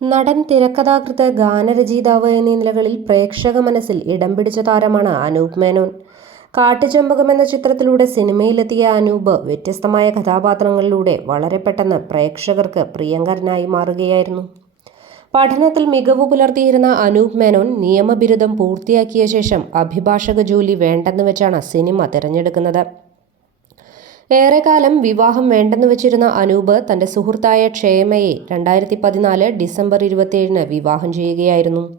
നടൻ തിരക്കഥാകൃത്ത് ഗാനരചയിതാവ് എന്നീ നിലകളിൽ പ്രേക്ഷക മനസ്സിൽ ഇടം പിടിച്ച താരമാണ് അനൂപ് മേനോൻ. കാട്ടുചെമ്പകം എന്ന ചിത്രത്തിലൂടെ സിനിമയിലെത്തിയ അനൂപ് വ്യത്യസ്തമായ കഥാപാത്രങ്ങളിലൂടെ വളരെ പെട്ടെന്ന് പ്രേക്ഷകർക്ക് പ്രിയങ്കരനായി മാറുകയായിരുന്നു. പഠനത്തിൽ മികവ് പുലർത്തിയിരുന്ന അനൂപ് മേനോൻ നിയമബിരുദം പൂർത്തിയാക്കിയ ശേഷം അഭിഭാഷക ജോലി വേണ്ടെന്ന് വെച്ചാണ് സിനിമ തിരഞ്ഞെടുക്കുന്നത്. ഏറെക്കാലം വിവാഹം വേണ്ടെന്ന് വെച്ചിരുന്ന അനൂപ് തന്റെ സുഹൃത്തായ ക്ഷേമയെ രണ്ടായിരത്തി പതിനാല് ഡിസംബർ ഇരുപത്തിയേഴിന് വിവാഹം ചെയ്യുകയായിരുന്നു.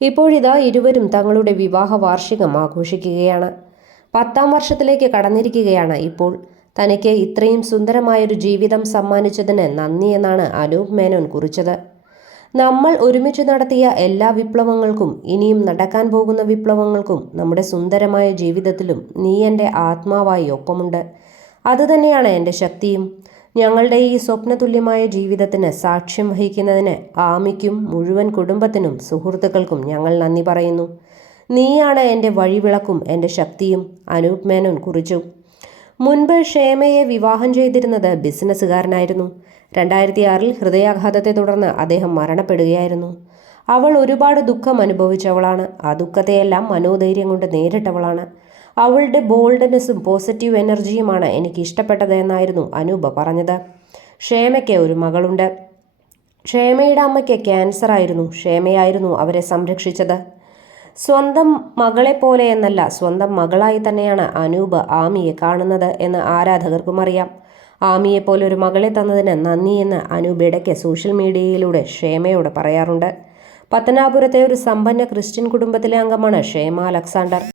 ഇപ്പോഴിതാ ഇരുവരും തങ്ങളുടെ വിവാഹ വാർഷികം ആഘോഷിക്കുകയാണ്. പത്താം വർഷത്തിലേക്ക് കടന്നിരിക്കുകയാണ് ഇപ്പോൾ. തനിക്ക് ഇത്രയും സുന്ദരമായൊരു ജീവിതം സമ്മാനിച്ചതിന് നന്ദി എന്നാണ് അനൂപ് മേനോൻ കുറിച്ചത്. നമ്മൾ ഒരുമിച്ച് നടത്തിയ എല്ലാ വിപ്ലവങ്ങൾക്കും ഇനിയും നടക്കാൻ പോകുന്ന വിപ്ലവങ്ങൾക്കും നമ്മുടെ സുന്ദരമായ ജീവിതത്തിലും നീ എന്റെ ആത്മാവായി ഒപ്പമുണ്ട്. അതുതന്നെയാണ് എന്റെ ശക്തിയും. ഞങ്ങളുടെ ഈ സ്വപ്നതുല്യമായ ജീവിതത്തിന് സാക്ഷ്യം വഹിക്കുന്നതിന് ആമിക്കും മുഴുവൻ കുടുംബത്തിനും സുഹൃത്തുക്കൾക്കും ഞങ്ങൾ നന്ദി പറയുന്നു. നീയാണ് എന്റെ വഴിവിളക്കും എന്റെ ശക്തിയും. അനൂപ് മേനോൻ കുറിച്ചു. മുൻപ് ക്ഷേമയെ വിവാഹം ചെയ്തിരുന്നത് ബിസിനസ്സുകാരനായിരുന്നു. രണ്ടായിരത്തി ആറിൽ ഹൃദയാഘാതത്തെ തുടർന്ന് അദ്ദേഹം മരണപ്പെടുകയായിരുന്നു. അവൾ ഒരുപാട് ദുഃഖം അനുഭവിച്ചവളാണ്. ആ ദുഃഖത്തെയെല്ലാം മനോധൈര്യം കൊണ്ട് നേരിട്ടവളാണ്. അവളുടെ ബോൾഡ്നെസ്സും പോസിറ്റീവ് എനർജിയുമാണ് എനിക്ക് ഇഷ്ടപ്പെട്ടത് എന്നായിരുന്നു അനൂപ പറഞ്ഞത്. ക്ഷേമയ്ക്ക് ഒരു മകളുണ്ട്. ക്ഷേമയുടെ അമ്മയ്ക്ക് ക്യാൻസർ ആയിരുന്നു. ക്ഷേമയായിരുന്നു അവരെ സംരക്ഷിച്ചത്. സ്വന്തം മകളെ പോലെ എന്നല്ല സ്വന്തം മകളായി തന്നെയാണ് അനൂപ് ആമിയെ കാണുന്നത് എന്ന് ആരാധകർക്കും അറിയാം. ആമിയെ പോലെ ഒരു മകളെ തന്നതിന് നന്ദിയെന്ന് അനൂപ് ഇടയ്ക്ക് സോഷ്യൽ മീഡിയയിലൂടെ ക്ഷേമയോട് പറയാറുണ്ട്. പത്തനാപുരത്തെ ഒരു സമ്പന്ന ക്രിസ്ത്യൻ കുടുംബത്തിലെ അംഗമാണ് ക്ഷേമ അലക്സാണ്ടർ.